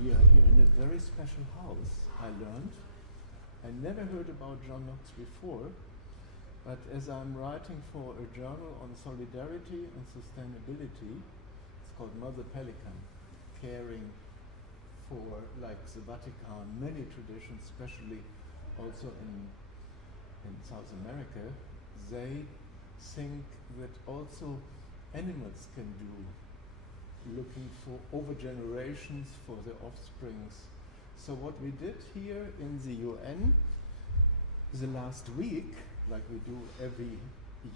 We are here in a very special house, I learned. I never heard about John Knox before, but as I'm writing for a journal on solidarity and sustainability, it's called Mother Pelican, caring for, like the Vatican, many traditions, especially also in South America, they think that also animals can do, looking for over generations for their offsprings. So what we did here in the UN the last week, like we do every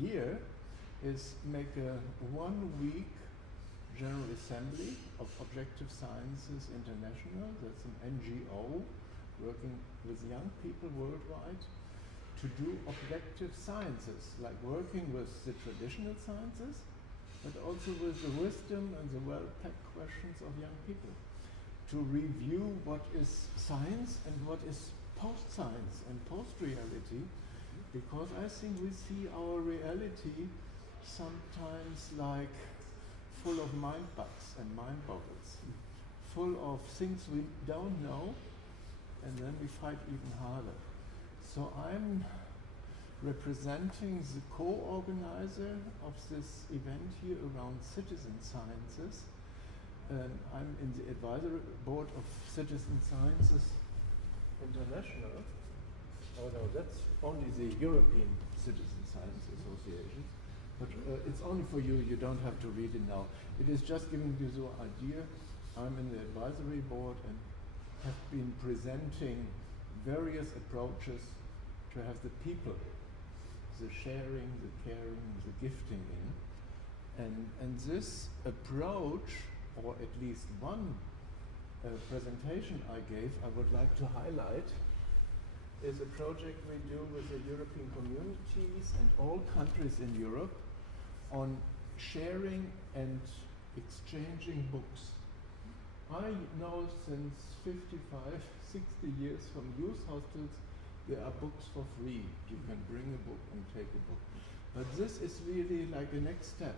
year, is make a 1 week General Assembly of Objective Sciences International. That's an NGO working with young people worldwide to do objective sciences, like working with the traditional sciences, but also with the wisdom and the well-packed questions of young people, to review what is science and what is post-science and post-reality, because I think we see our reality sometimes like full of mind bugs and mind boggles, full of things we don't know, and then we fight even harder. So I'm representing the co-organizer of this event here around citizen sciences. I'm in the advisory board of Citizen Sciences International. Oh no, that's only the European Citizen Science Association. But it's only for you, you don't have to read it now. It is just giving you the idea. I'm in the advisory board and have been presenting various approaches to have the people, the sharing, the caring, the gifting in. And this approach, or at least one presentation I gave, I would like to highlight, is a project we do with the European communities and all countries in Europe on sharing and exchanging books. I know since 55, 60 years from youth hostels, there are books for free. You can bring a book and take a book. But this is really like a next step.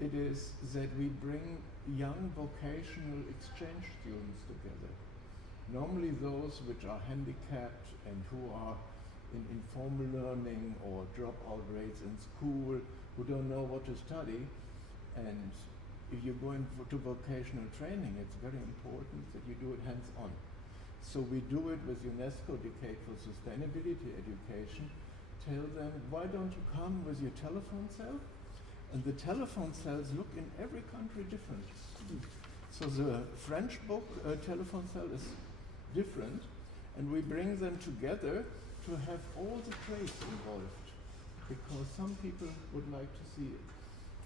It is that we bring young vocational exchange students together. Normally those which are handicapped and who are in informal learning or dropout rates in school, who don't know what to study. And if you're going to vocational training, it's very important that you do it hands-on. So we do it with UNESCO Decade for Sustainability Education. Tell them, why don't you come with your telephone cell? And the telephone cells look in every country different. So the French book telephone cell is different, and we bring them together to have all the trades involved, because some people would like to see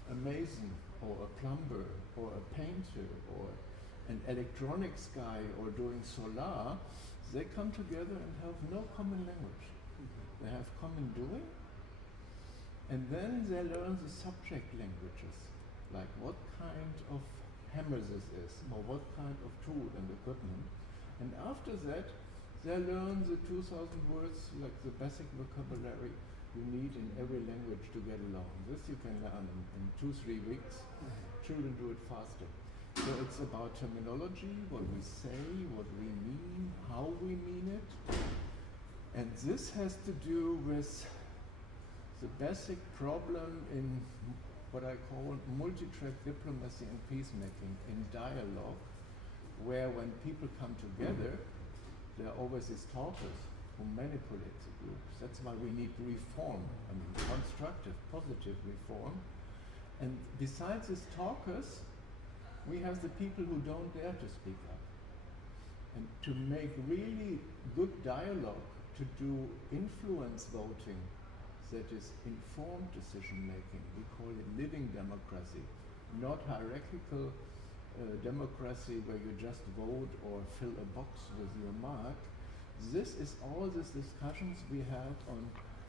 a mason or a plumber or a painter or an electronics guy or doing solar. They come together and have no common language. They have common doing, and then they learn the subject languages, like what kind of hammer this is, or what kind of tool and equipment. And after that, they learn the 2,000 words, like the basic vocabulary you need in every language to get along. This you can learn in 2-3 weeks. Children do it faster. So it's about terminology, what we say, what we mean, how we mean it. And this has to do with the basic problem in what I call multi-track diplomacy and peacemaking, in dialogue, where when people come together, there are always these talkers who manipulate the groups. That's why we need reform, I mean constructive, positive reform. And besides these talkers, we have the people who don't dare to speak up. And to make really good dialogue, to do influence voting, that is informed decision making. We call it living democracy, not hierarchical democracy where you just vote or fill a box with your mark. This is all these discussions we have on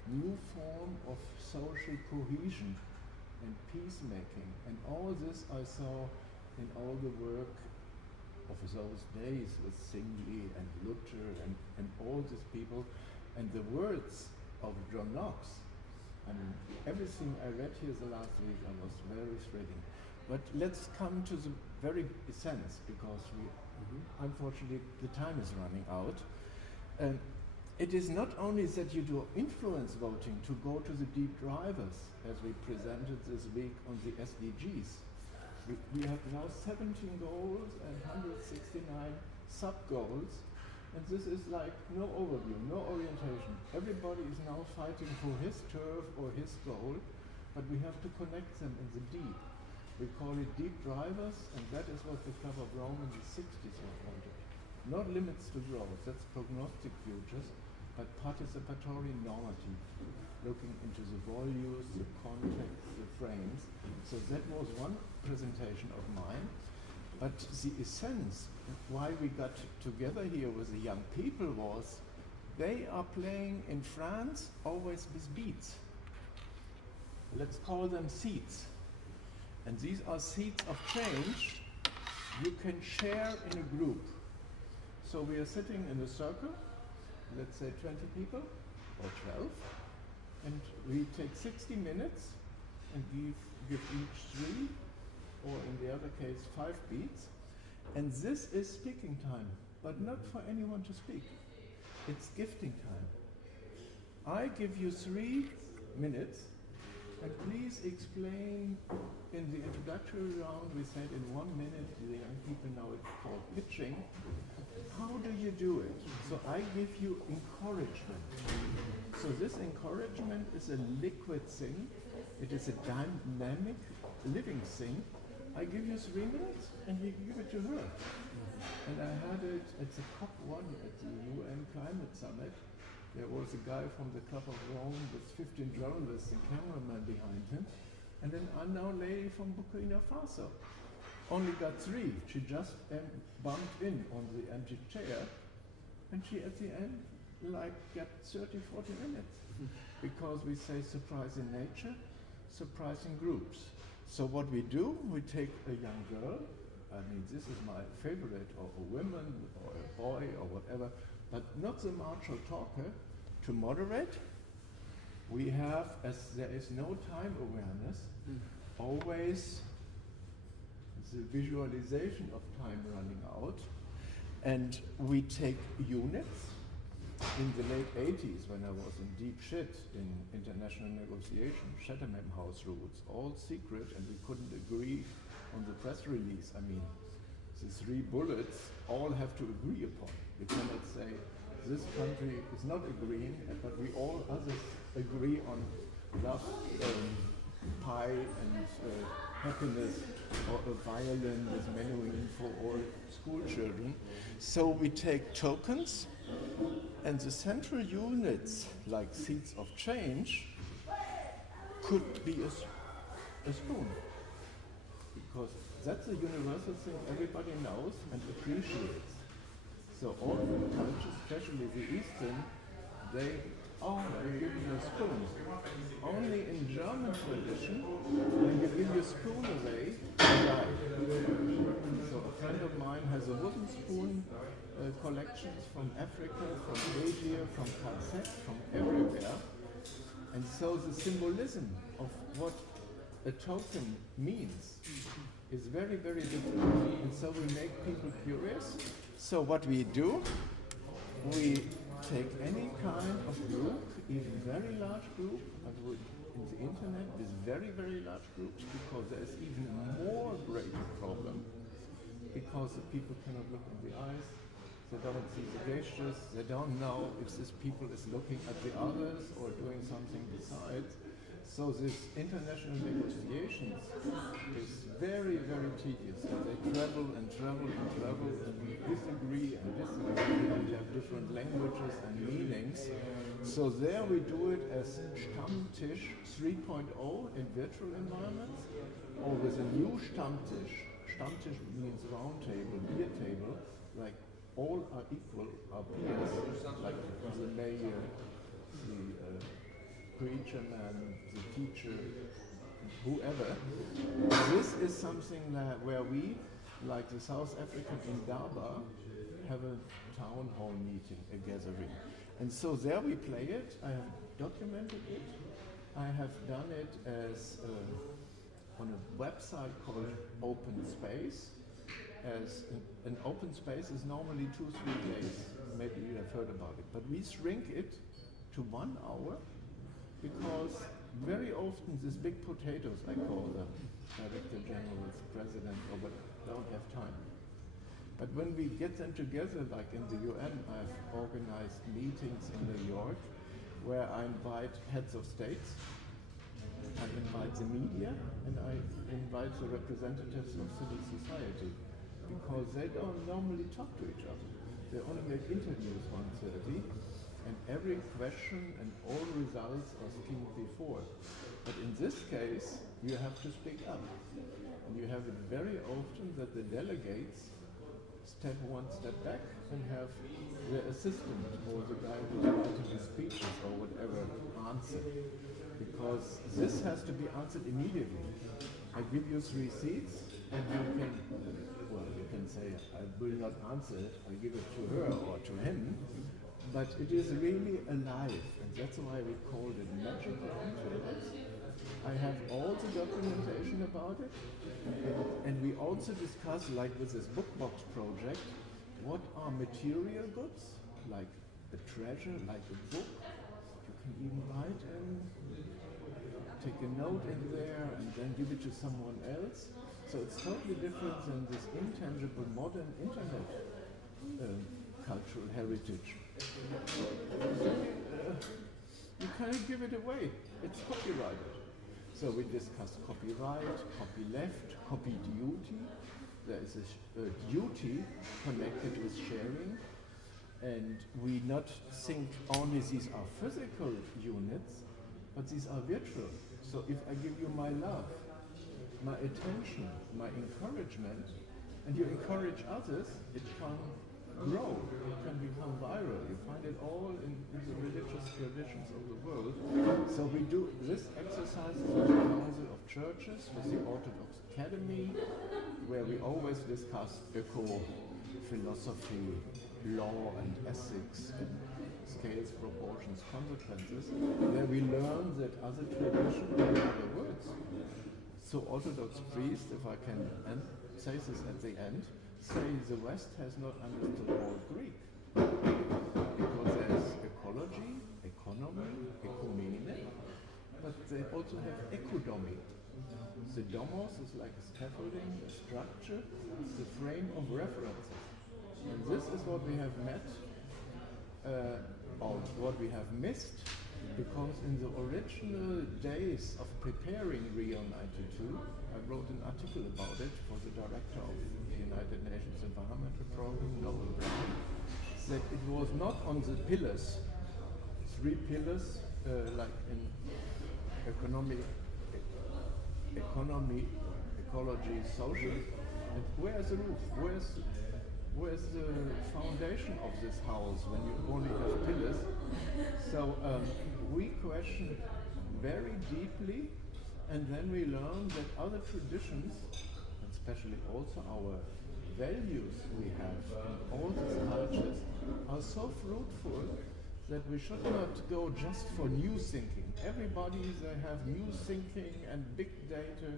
new form of social cohesion and peacemaking. And all this I saw in all the work of those days with Zwingli and Luther and all these people. And the words of John Knox, I mean, everything I read here the last week, I was very thrilling. But let's come to the very essence, because we, unfortunately, the time is running out. It is not only that you do influence voting to go to the deep drivers, as we presented this week on the SDGs. We have now 17 goals and 169 sub-goals, and this is like no overview, no orientation. Everybody is now fighting for his turf or his goal, but we have to connect them in the deep. We call it deep drivers, and that is what the Club of Rome in the 60s wanted. Not limits to growth, that's prognostic futures, but participatory normative, looking into the values, the context, the frames. So that was one presentation of mine. But the essence, why we got together here with the young people was, they are playing in France always with beats. Let's call them seeds. And these are seeds of change you can share in a group. So we are sitting in a circle, let's say 20 people or 12, and we take 60 minutes and give each 3, or in the other case 5 beats. And this is speaking time, but not for anyone to speak. It's gifting time. I give you 3 minutes, and please explain. In the introductory round we said in 1 minute, the young people know it's called pitching. How do you do it? So I give you encouragement. So this encouragement is a liquid thing. It is a dynamic, living thing. I give you 3 minutes and you give it to her. And I had it at the COP1 at the UN Climate Summit. There was a guy from the Club of Rome with 15 journalists and cameramen behind him. And then unknown lady from Burkina Faso. Only got 3. She just bumped in on the empty chair, and she at the end like got 30, 40 minutes. Because we say surprise in nature, surprise in groups. So what we do, we take a young girl, I mean this is my favorite, or a woman, or a boy, or whatever, but not the martial talker, to moderate. We have, as there is no time awareness, always the visualization of time running out, and we take units. In the late 80s, when I was in deep shit in international negotiation, Chatham House rules, all secret, and we couldn't agree on the press release. I mean, the 3 bullets all have to agree upon. We cannot say this country is not agreeing, but we all others agree on love, pie, and happiness, or a violin with menuing for all school children. So we take tokens, and the central units, like seeds of change, could be a spoon. Because that's a universal thing everybody knows and appreciates. So all the cultures, especially the Eastern, they give you a spoon. Only in German tradition, when you give your spoon away, you die. So a friend of mine has a wooden spoon collections from Africa, from Asia, from Calcett, from everywhere. And so the symbolism of what a token means is very, very different. And so we make people curious. So what we do, we take any kind of group, even very large group, and in the internet is very, very large groups, because there is even more greater problem, because the people cannot look in the eyes, they don't see the gestures, they don't know if this people is looking at the others or doing something besides. So this international negotiations is very, very tedious. And they travel and travel and travel and disagree and have different languages and meanings. So there we do it as Stammtisch 3.0 in virtual environments, or with a new Stammtisch. Stammtisch means round table, beer table, like all are equal, are peers, like the mayor, the preacher man, the teacher, whoever. This is something that where we, like the South African in Durban, have a town hall meeting, a gathering. And so there we play it. I have documented it. I have done it as on a website called Open Space. As an open space is normally 2-3 days. Maybe you have heard about it. But we shrink it to 1 hour because very often these big potatoes, I call them, director generals, president, don't have time. But when we get them together, like in the UN, I've organized meetings in New York where I invite heads of states, I invite the media, and I invite the representatives of civil society, because they don't normally talk to each other. They only make interviews 1:30, and every question and all results are skimmed before. But in this case, you have to speak up. And you have it very often that the delegates step 1 step back and have their assistant or the guy who's writing the speeches or whatever answer. Because this has to be answered immediately. I give you 3 seats and you can say, I will not answer it, I give it to her or to him. But it is really alive, and that's why we called it Magic Roundtables. I have all the documentation about it, and we also discuss, like with this bookbox project, what are material goods, like a treasure, like a book. You can even write and take a note in there and then give it to someone else. So it's totally different than this intangible modern internet cultural heritage. You can't give it away. It's copyrighted. So we discussed copyright, copyleft, copy duty. There is a duty connected with sharing, and we not think only these are physical units, but these are virtual. So if I give you my love, my attention, my encouragement, and you encourage others, it can grow, it can become viral. You find it all in the religious traditions of the world. So we do this exercise with the Council of Churches, with the Orthodox Academy, where we always discuss philosophy, law and ethics, and scales, proportions, consequences, where we learn that other traditions have other words. So Orthodox priests, if I can say this at the end, say the West has not understood all Greek. Because there's ecology, economy, ecumene, but they also have ecodomy. The domos is like a scaffolding, a structure, the frame of references. And this is what we have met, or what we have missed, because in the original days of preparing Rio 92, I wrote an article about it for the director of the United Nations Environmental Program, Noel Brown, that it was not on the pillars, 3 pillars, like in economy, ecology, social. And where's the roof? Where's the foundation of this house when you only have pillars? So we question very deeply, and then we learn that other traditions, especially also our values we have in all these cultures, are so fruitful that we should not go just for new thinking. Everybody, they have new thinking and big data,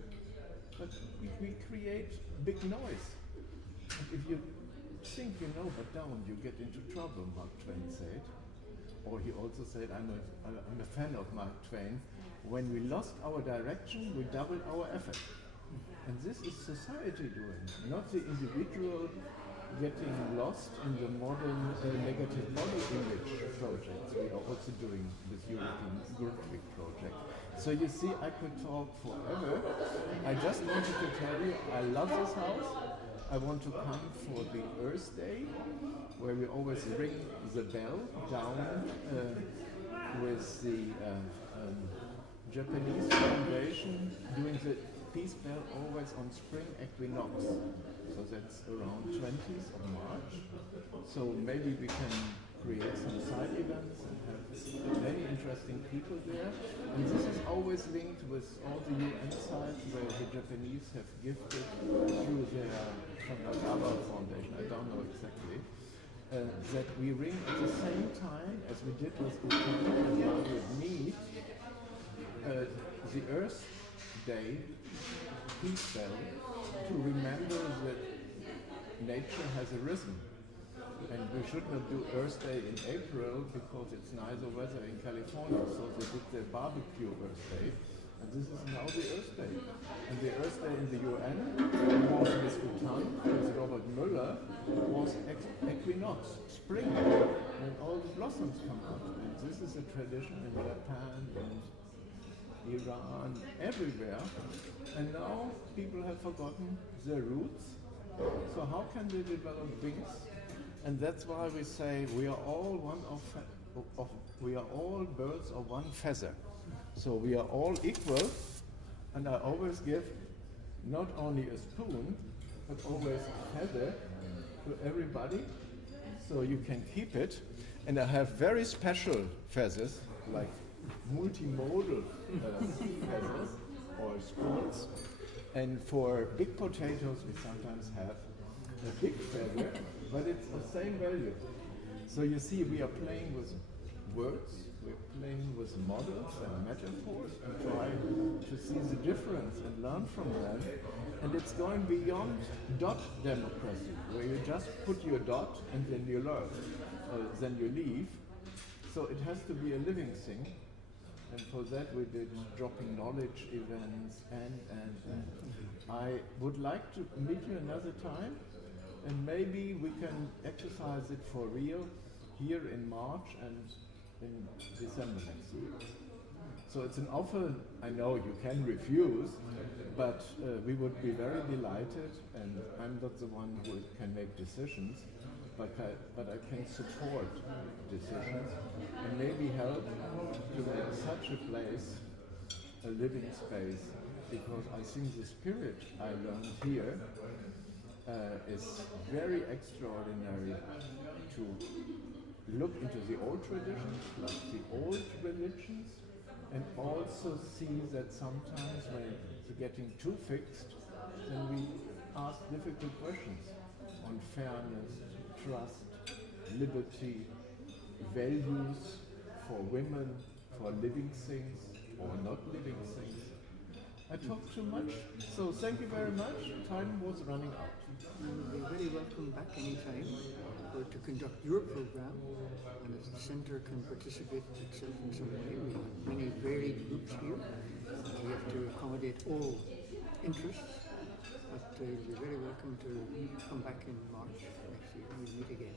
but we create big noise. And if you think you know, but don't, you get into trouble, Mark Twain said. Or he also said, I'm a fan of Mark Twain. When we lost our direction, we doubled our effort. And this is society doing, not the individual getting lost in the modern negative body image projects we are also doing with European Group project. So you see, I could talk forever. I just wanted to tell you, I love this house. I want to come for the Earth Day, where we always ring the bell down with the Japanese Foundation doing the peace bell always on spring equinox. So that's around 20th of March. So maybe we can create some side events and have many interesting people there. And this is always linked with all the UN sites where the Japanese have gifted through their Kanagawa Foundation, I don't know exactly, that we ring at the same time as we did with Bhutan and Margaret Mead, the Earth Day peace bell to remember that nature has arisen. And we should not do Earth Day in April because it's nicer weather in California, so they did the barbecue Earth Day. And this is now the Earth Day. And the Earth Day in the UN was with Utan, with Robert Mueller, was equinox, spring, when all the blossoms come out. And this is a tradition in Japan and Iran, everywhere. And now people have forgotten their roots. So how can they develop wings? And that's why we say we are all we are all birds of one feather. So we are all equal, and I always give not only a spoon, but always a feather to everybody, so you can keep it. And I have very special feathers, like multimodal feathers or spoons. And for big potatoes, we sometimes have a big feather, but it's the same value. So you see, we are playing with words, we're playing with models and metaphors, and try to see the difference and learn from them. And it's going beyond dot democracy, where you just put your dot and then you learn, then you leave. So it has to be a living thing. And for that we did dropping knowledge events and. I would like to meet you another time, and maybe we can exercise it for real here in March and in December next year. So it's an offer I know you can refuse, but we would be very delighted, and I'm not the one who can make decisions, but I can support decisions and maybe help to make such a place a living space, because I think the spirit I learned here is very extraordinary, to look into the old traditions, like the old religions, and also see that sometimes when it's getting too fixed, then we ask difficult questions on fairness, trust, liberty, values for women, for living things or not living things. I talked too much, so thank you very much. Time was running out. You will be very welcome back anytime to conduct your program, and if the centre can participate itself in some way. We have many varied groups here. We have to accommodate all interests, but you'll be very welcome to come back in March next year and we'll meet again.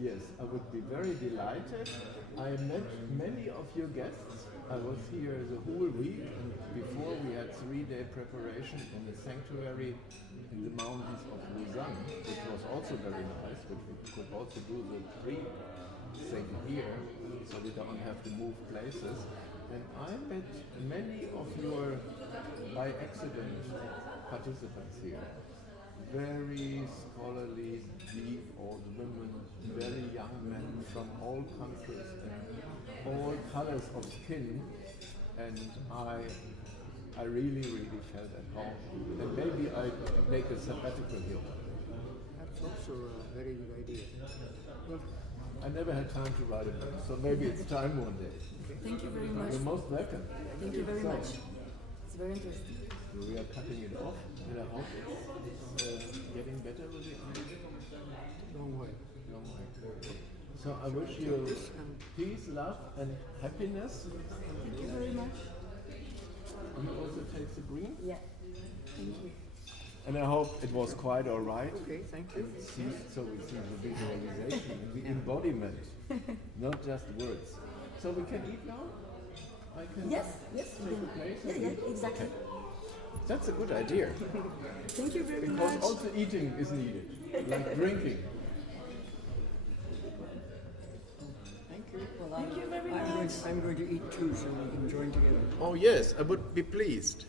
Yes, I would be very delighted. I met many of your guests. I was here the whole week, and before we had 3-day preparation in the sanctuary in the mountains of Lausanne, which was also very nice, but we could also do the pre-thing here, so we don't have to move places. And I met many of your, by accident, participants here. Very scholarly, deep old women, very young men from all countries and all colors of skin, and I really, really felt at home. And maybe I make a sabbatical here. That's also a very good idea. Well, I never had time to write a book, so maybe it's time one day. Thank you very much. You're most welcome. Thank you very So, much. It's very interesting. We are cutting it off, and I hope it's getting better with the eye. long way. Long way. So I wish you peace, love, and happiness. Thank you very much. You also take the green? Yeah. Thank you. And I hope it was quite all right. Okay, thank you. So we see the visualization and the embodiment, not just words. So we can eat now? I can Yes, take a place? Yeah, exactly. Okay. That's a good idea. Thank you very Because much. also eating is needed, like drinking. Thank you. Thank you very much. I'm going to eat too, so we can join together. Oh yes, I would be pleased.